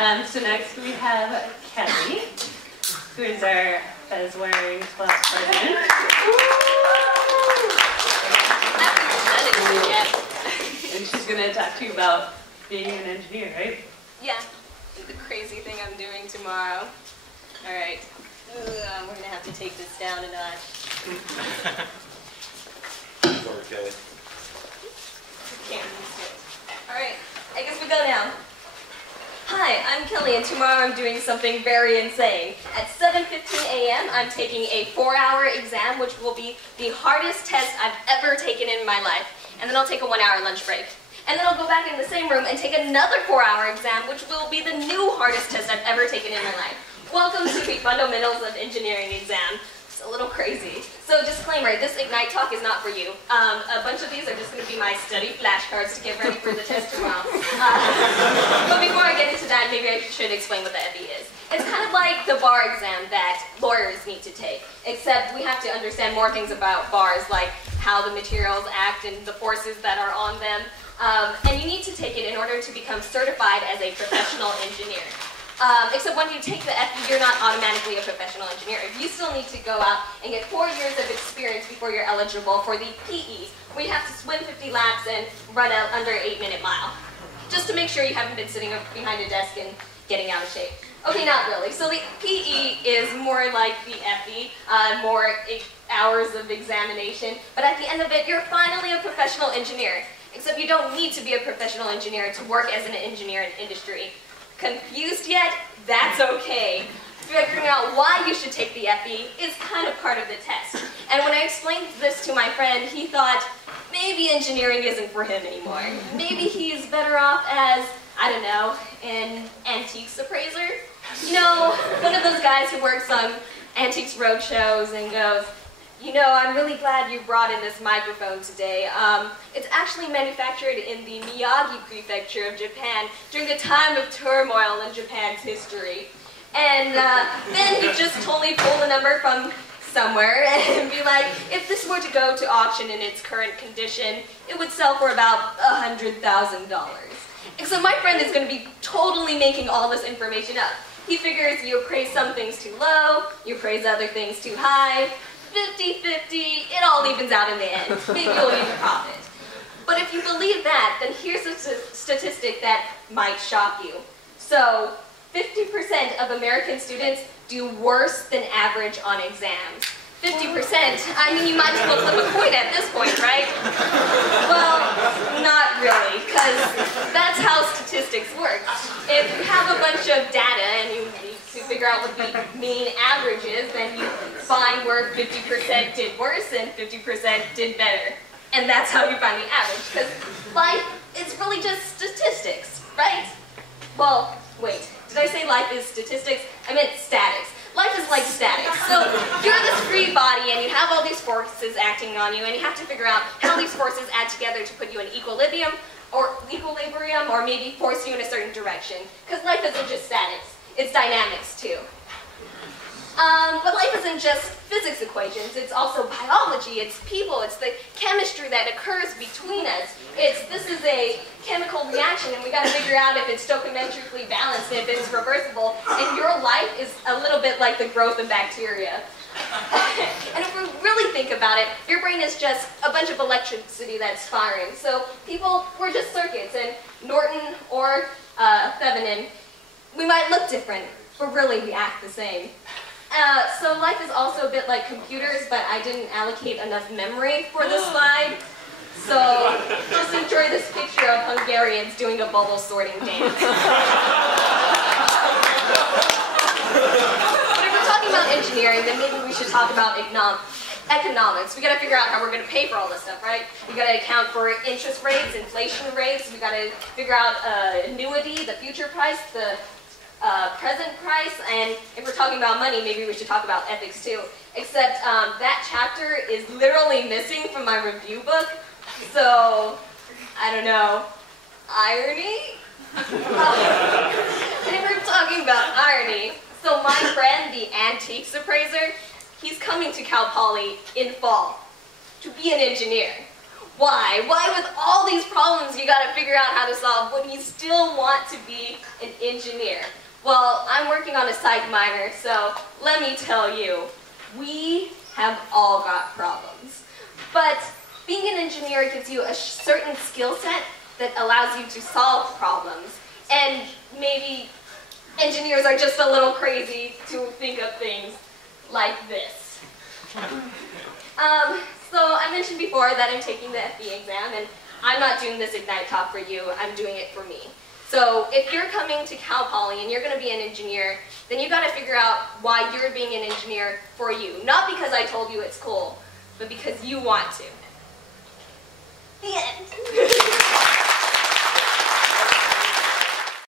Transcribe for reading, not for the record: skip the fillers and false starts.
So next we have Kelly, who is our Fez-wearing class president. And she's going to talk to you about being an engineer, right? Yeah, the crazy thing I'm doing tomorrow. All right, we're going to have to take this down a notch. Sorry, Kelly. Can't resist it. All right, I guess we go now. Hi, I'm Kelly, and tomorrow I'm doing something very insane. At 7:15 a.m., I'm taking a 4-hour exam, which will be the hardest test I've ever taken in my life. And then I'll take a 1-hour lunch break. And then I'll go back in the same room and take another 4-hour exam, which will be the new hardest test I've ever taken in my life. Welcome to the Fundamentals of Engineering exam. It's a little crazy. So disclaimer, this Ignite talk is not for you. A bunch of these are just going to be my study flashcards to get ready for the test tomorrow. But before I get into that, maybe I should explain what the FE is. It's kind of like the bar exam that lawyers need to take, except we have to understand more things about bars, like how the materials act and the forces that are on them. And you need to take it in order to become certified as a professional engineer. Except when you take the FE, you're not automatically a professional engineer. You still need to go out and get 4 years of experience before you're eligible for the PE, where you have to swim 50 laps and run an under 8-minute mile. Just to make sure you haven't been sitting behind a desk and getting out of shape. Okay, not really. So the PE is more like the FE, more hours of examination. But at the end of it, you're finally a professional engineer. Except you don't need to be a professional engineer to work as an engineer in industry. Confused yet? That's okay. Figuring out why you should take the FE is kind of part of the test. And when I explained this to my friend, he thought maybe engineering isn't for him anymore. Maybe he's better off as, I don't know, an antiques appraiser? You know, one of those guys who works on antiques roadshows and goes, you know, I'm really glad you brought in this microphone today. It's actually manufactured in the Miyagi prefecture of Japan during a time of turmoil in Japan's history. And then he just totally pull the number from somewhere and be like, if this were to go to auction in its current condition, it would sell for about $100,000. Except my friend is going to be totally making all this information up. He figures you appraise some things too low, you appraise other things too high, 50-50, it all evens out in the end. Maybe you'll even profit. But if you believe that, then here's a statistic that might shock you. So, 50% of American students do worse than average on exams. 50%, I mean, you might as well flip a coin at this point, right? Well, not really, because that's how statistics work. If you have a bunch of data and you need to figure out what the mean average is, then you find where 50% did worse and 50% did better. And that's how you find the average, because life is really just statistics, right? Well, wait, did I say life is statistics? I meant statics. Life is like statics. So you're this free body and you have all these forces acting on you and you have to figure out how these forces add together to put you in equilibrium or maybe force you in a certain direction. Because life isn't just statics, it's dynamics too. But life isn't just physics equations, it's also biology, it's people, it's the chemistry that occurs between us. This is a chemical reaction and we got to figure out if it's stoichiometrically balanced, if it's reversible, and your life is a little bit like the growth of bacteria. And if we really think about it, your brain is just a bunch of electricity that's firing. So people, we're just circuits, and Norton or Thevenin, we might look different, but really we act the same. So life is also a bit like computers, but I didn't allocate enough memory for this slide. So just enjoy this picture of Hungarians doing a bubble sorting dance. But if we're talking about engineering, then maybe we should talk about economics. We got to figure out how we're going to pay for all this stuff, right? We got to account for interest rates, inflation rates. We got to figure out annuity, the future price, the present price, and if we're talking about money, maybe we should talk about ethics too. Except that chapter is literally missing from my review book, so I don't know. Irony? And if we're talking about irony, so my friend, the antiques appraiser, he's coming to Cal Poly in fall to be an engineer. Why? Why with all these problems you gotta figure out how to solve would you still want to be an engineer? Well, I'm working on a psych minor, so let me tell you, we have all got problems. But being an engineer gives you a certain skill set that allows you to solve problems. And maybe engineers are just a little crazy to think of things like this. So I mentioned before that I'm taking the FE exam, and I'm not doing this Ignite talk for you, I'm doing it for me. So if you're coming to Cal Poly and you're going to be an engineer, then you've got to figure out why you're being an engineer for you. Not because I told you it's cool, but because you want to. The end.